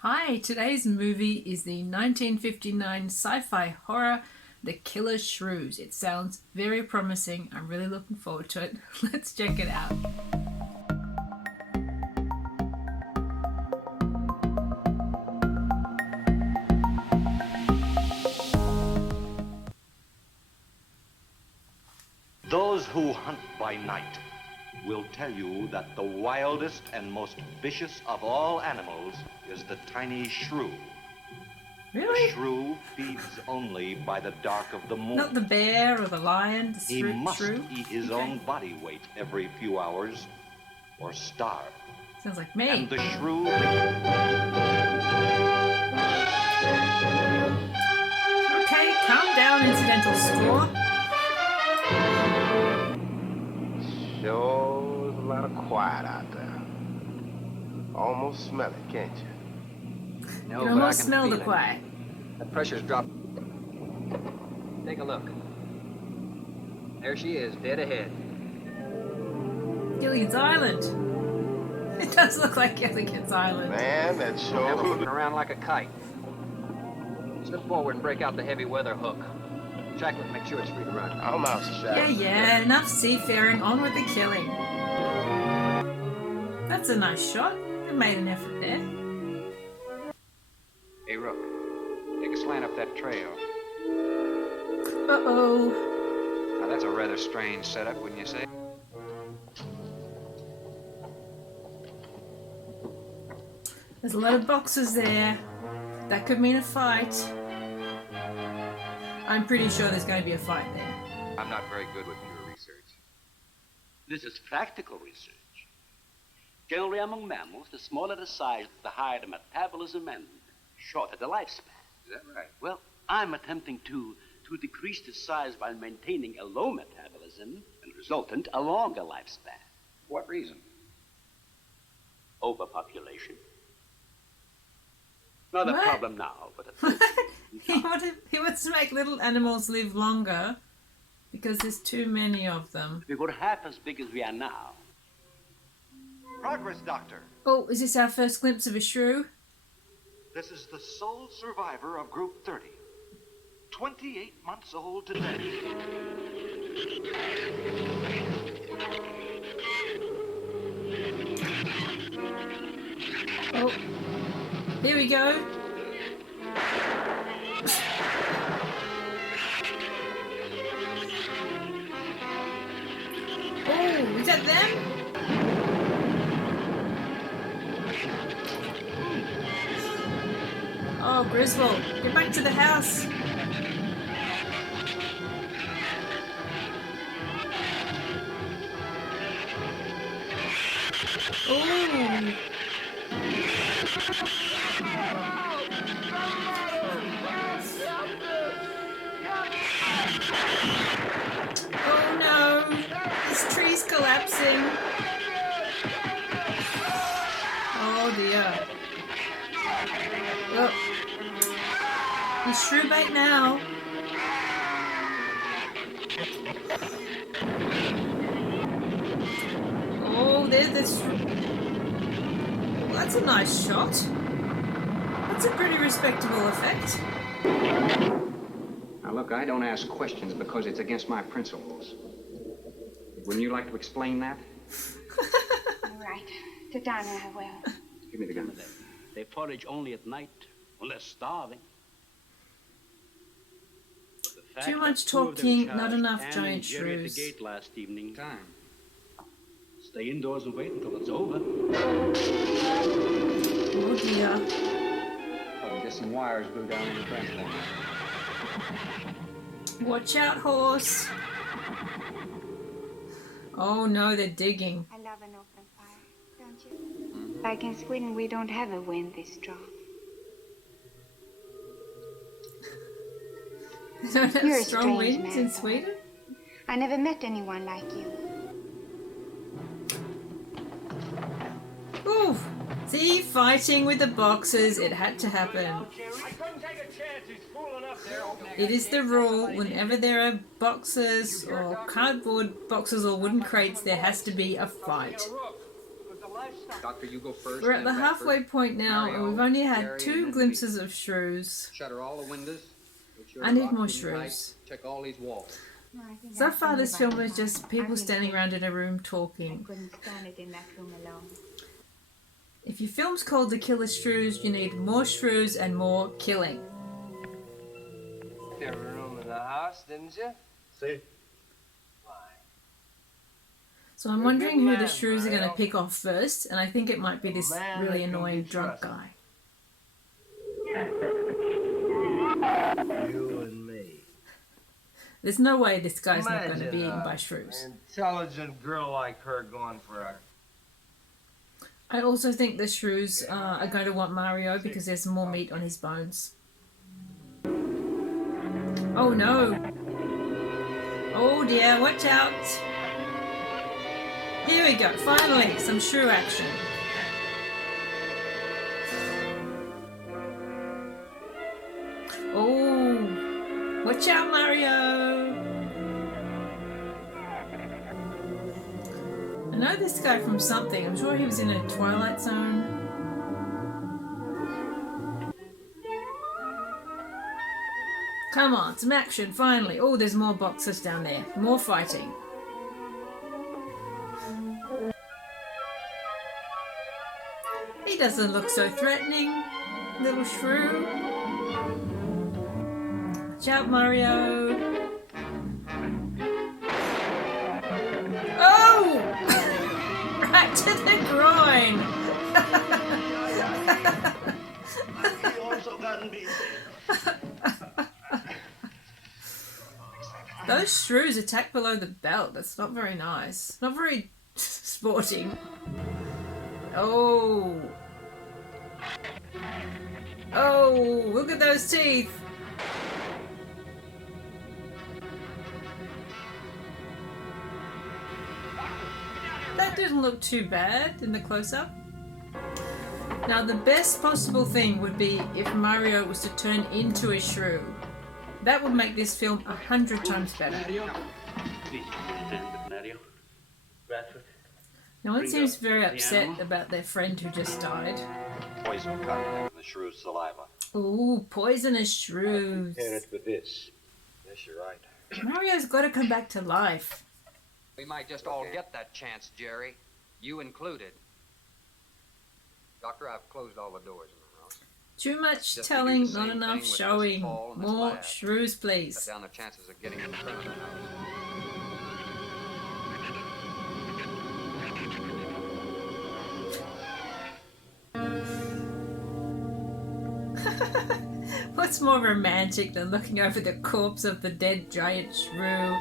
Hi, today's movie is the 1959 sci-fi horror The Killer Shrews. It sounds very promising. I'm really looking forward to it. Let's check it out. Those who hunt by night will tell you that the wildest and most vicious of all animals is the tiny shrew. Really? The shrew feeds only by the dark of the moon. Not the bear or the lion, the He must shrew? eat his own body weight every few hours or starve. Sounds like me. And the shrew... Okay, calm down, incidental score. Sure is a lot of quiet out there. Almost smell it, can't you? You No, but I almost can smell feel the it. quiet. The pressure's dropped. Take a look. There she is, dead ahead. Gilligan's Island. It does look like Gilligan's Island. Man, that Never sure... flipping around like a kite. Slip forward and break out the heavy weather hook. Shacklet, make sure it's free to run. I'm out, Yeah, enough seafaring, on with the killing. That's a nice shot. They made an effort there. Hey, Rook. Take a slant up that trail. Uh-oh. Now, that's a rather strange setup, wouldn't you say? There's a lot of boxes there. That could mean a fight. I'm pretty sure there's going to be a fight there. I'm not very good with your research. This is practical research. Generally among mammals, the smaller the size, the higher the metabolism and shorter the lifespan. Is that right? Well, I'm attempting to decrease the size while maintaining a low metabolism and resultant a longer lifespan. What reason? Overpopulation. Not a What? problem now, but He wants to make little animals live longer because there's too many of them. we were half as big as we are now. Progress, Doctor. Oh, is this our first glimpse of a shrew? This is the sole survivor of Group 30. 28 months old today. Oh, here we go. Oh, is that them? Oh, Griswold, get back to the house. Oh. Oh no, this tree's collapsing. Oh dear. Oh. He's shrew bait now. Oh, there's this. Well, that's a nice shot. That's a pretty respectable effect. Now, look, I don't ask questions because it's against my principles. Wouldn't you like to explain that? All right. Sit down and I will. Give me the gun. They forage only at night when they're starving. But the fact Too much that two of them talking, not charged enough Anne giant and Jerry at shrews. the gate last evening. Time. Stay indoors and wait until it's over. Oh dear. Probably get some wires glued down in the transformer. Watch out, horse. Oh no, they're digging. I love an open fire, don't you? Like in Sweden, we don't have a wind this strong. They don't have You're a strong strange winds man, in Sweden? I never met anyone like you. Ooh. See, fighting with the boxes, it had to happen. It is the rule, whenever there are boxes or cardboard boxes or wooden crates, there has to be a fight. With the life Doctor, you go first. We're at the then halfway Radford. point now, and Mario, we've only had Jerry, 2 and then glimpses of shrews. Shutter all the windows. Make sure I the need lock more isn't tight. shrews. Check all these walls. So far, this film is just people standing around in a room I talking. couldn't stand it in that room alone. If your film's called The Killer Shrews, you need more shrews and more killing. Every room in the house, didn't you? See? So I'm You're a wondering good who the man, shrews are going to Mario. pick off first, and I think it might be this man really that can annoying be drunk trusted. guy. You and me. There's no way this guy's not going to Imagine be eaten a by shrews. intelligent girl like her going for a... I also think the shrews are going to want Mario because there's more meat on his bones. Oh no! Oh dear, watch out! Here we go, finally, some shrew action. Oh, watch out, Mario! I know this guy from something. I'm sure he was in a Twilight Zone. Come on, some action, finally. Oh, there's more boxes down there. More fighting. He doesn't look so threatening, little shrew. Watch out, Mario. Oh! Right to the groin. He also gotten busy. Those shrews attack below the belt. That's not very nice. Not very sporting. Oh. Oh, look at those teeth. That didn't look too bad in the close-up. Now, the best possible thing would be if Mario was to turn into a shrew. That would make this film 100 times better. Please attend to Mario. Radford. No one Bring seems up very the upset animal. about their friend who just died. Poison contact in the shrew's saliva. Ooh, poisonous shrews. Compare it with this. Yes, you're right. Mario's got to come back to life. We might just all get that chance, Jerry. You included. Doctor, I've closed all the doors in the house. Too much Just telling, do the not same enough thing with showing. Mrs. Hall and this More lad. shrews, Cut please. down the chances of getting in front of the house. What's more romantic than looking over the corpse of the dead giant shrew,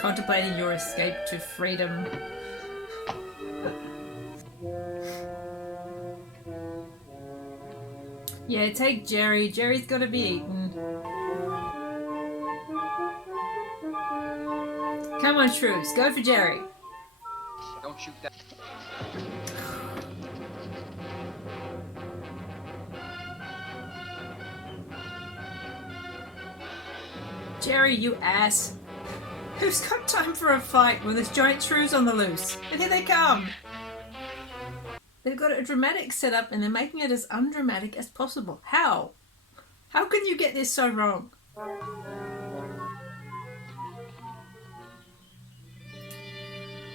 contemplating your escape to freedom? Yeah, take Jerry. Jerry's gotta be eaten. Come on, shrews, go for Jerry. Don't shoot that. Jerry, you ass. Who's got time for a fight when there's giant shrews on the loose? And here they come! They've got a dramatic setup and they're making it as undramatic as possible. How? How can you get this so wrong?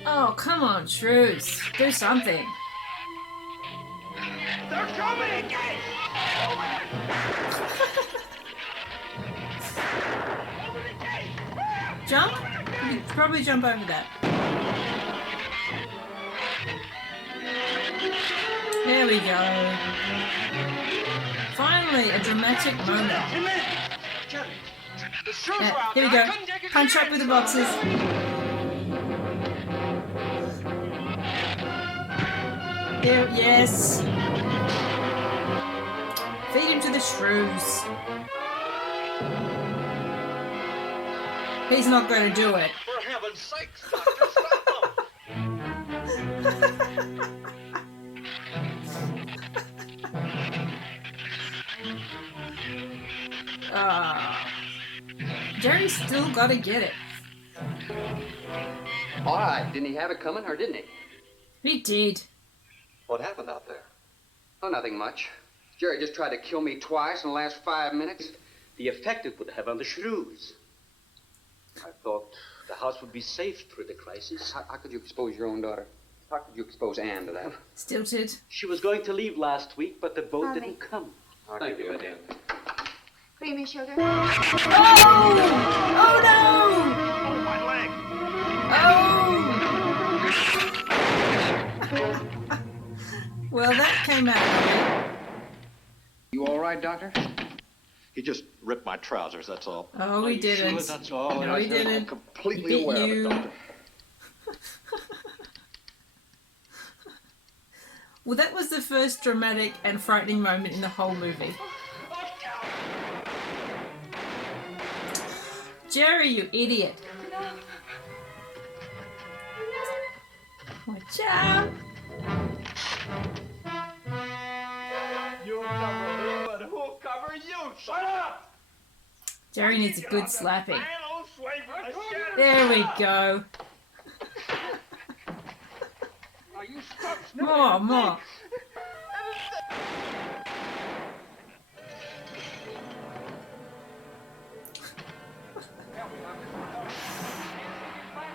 Oh, come on, shrews. Do something. They're coming again! Jump? You could probably jump over that. There we go. Finally, a dramatic moment. Yeah, here we go. Punch up with the boxes. Here, yes. Feed him to the shrews. He's not going to do it. For heaven's sake, Doctor, stop him! Jerry's still got to get it. All right, didn't he have it coming, or didn't he? He did. What happened out there? Oh, nothing much. Jerry just tried to kill me twice in the last 5 minutes. The effect it would have on the Shrews. I thought the house would be safe through the crisis. How could you expose your own daughter? How could you expose Anne to that? Stilted. She was going to leave last week, but the boat Mommy. didn't come. Thank you, Madame. Cream and sugar. Oh! Oh no! Oh, my leg! Oh! Well, that came out right. You all right, Doctor? He just ripped my trousers, that's all. Oh, he didn't. Sure, that's all. No, he didn't. I'm completely He bit aware of you. it, Doctor. Well, that was the first dramatic and frightening moment in the whole movie. Jerry, you idiot. Watch out. You cover me, but who'll cover you? Shut up! Jerry needs a good slapping. Man, old slaver. There we go. Are you stuck? More.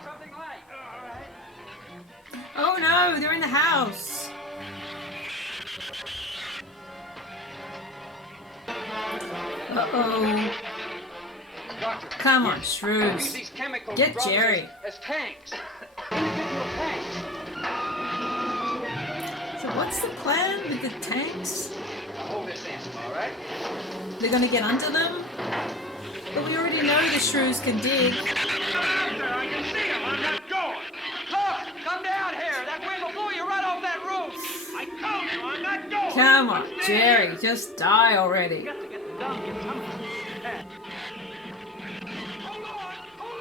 Something light. All right. Oh no, they're in the house. Uh-oh. Doctor, Come on, use Shrews. these chemical Get drugs Jerry. as tanks. Individual tanks. So what's the plan with the tanks? Now hold this in, all right? They're gonna get under them? But we already know the Shrews can dig. I can see him. I'm not going. Look! Come down here! That wind will blow you right off that roof! I told you I'm not going. Come on, Jerry, just die already. Got to get down and get something. Hold on. Hold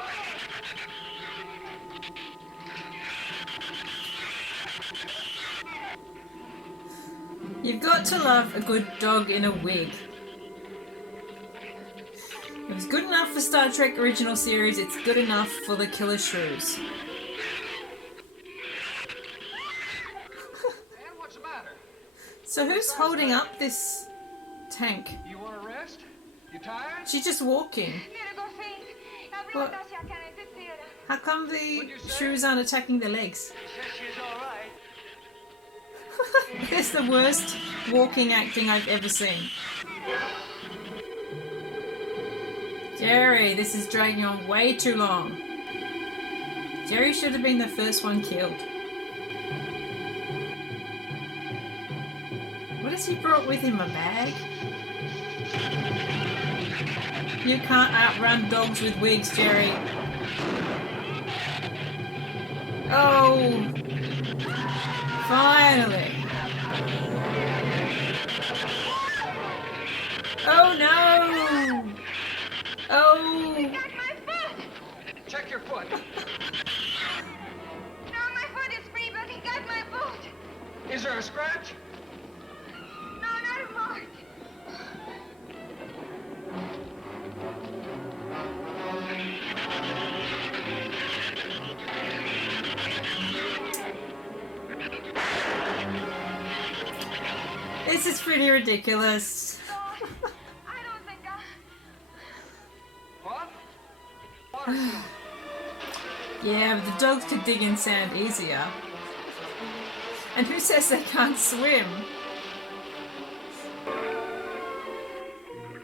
on. You've got to love a good dog in a wig. It was good enough for Star Trek original series, it's good enough for the Killer Shrews. Man, what's the matter? So who's holding up this tank? You want to rest? You tired? She's just walking. Mira, go faint. Abre What? la taza acá en el tetera. How come the Shrews aren't attacking the legs? Says she's all right. That's the worst walking acting I've ever seen. Jerry, this is dragging on way too long. Jerry should have been the first one killed. What has he brought with him? A bag? You can't outrun dogs with wigs, Jerry. Oh! Finally! Oh no! Oh! Got my foot! Check your foot. No, my foot is free, but he got my boot. Is there a scratch? No, not a mark. This is pretty ridiculous. No, I don't think What? Water. Yeah, but the dogs could dig in sand easier. And who says they can't swim?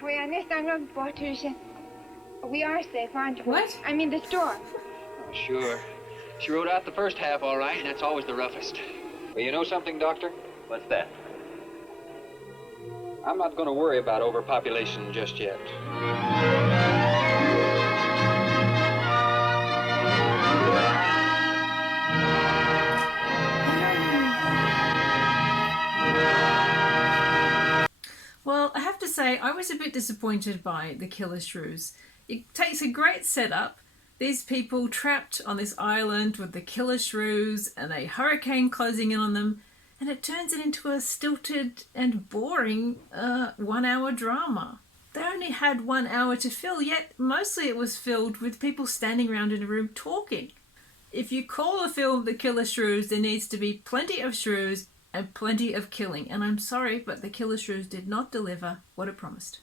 We are nästan runt båthuset. We are safe, aren't we? What? I mean the storm. Sure. She rode out the first half all right, and that's always the roughest. Well, you know something, Doctor? What's that? I'm not going to worry about overpopulation just yet. Well, I have to say, I was a bit disappointed by the Killer Shrews. It takes a great setup. These people trapped on this island with the Killer Shrews and a hurricane closing in on them, and it turns it into a stilted and boring 1 hour drama. They only had 1 hour to fill, yet mostly it was filled with people standing around in a room talking. If you call a film The Killer Shrews, there needs to be plenty of shrews and plenty of killing, and I'm sorry, but the Killer Shrews did not deliver what it promised.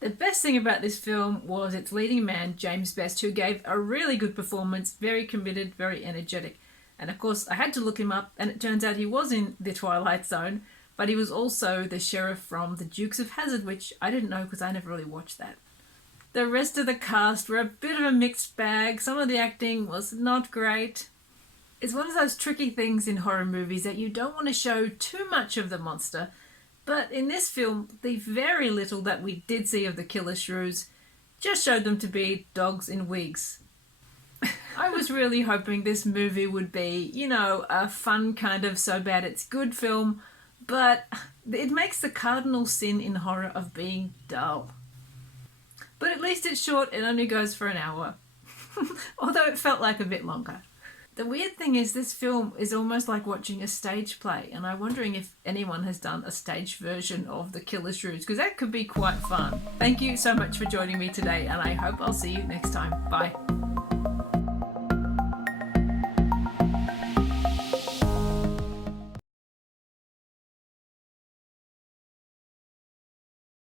The best thing about this film was its leading man, James Best, who gave a really good performance, very committed, very energetic. And of course, I had to look him up, and it turns out he was in The Twilight Zone, but he was also the sheriff from The Dukes of Hazzard, which I didn't know because I never really watched that. The rest of the cast were a bit of a mixed bag. Some of the acting was not great. It's one of those tricky things in horror movies that you don't want to show too much of the monster, but in this film, the very little that we did see of the Killer Shrews just showed them to be dogs in wigs. I was really hoping this movie would be, you know, a fun kind of so bad it's good film, but it makes the cardinal sin in horror of being dull. But at least it's short, it only goes for an hour. Although it felt like a bit longer. The weird thing is this film is almost like watching a stage play, and I'm wondering if anyone has done a stage version of The Killer Shrews, because that could be quite fun. Thank you so much for joining me today, and I hope I'll see you next time. Bye.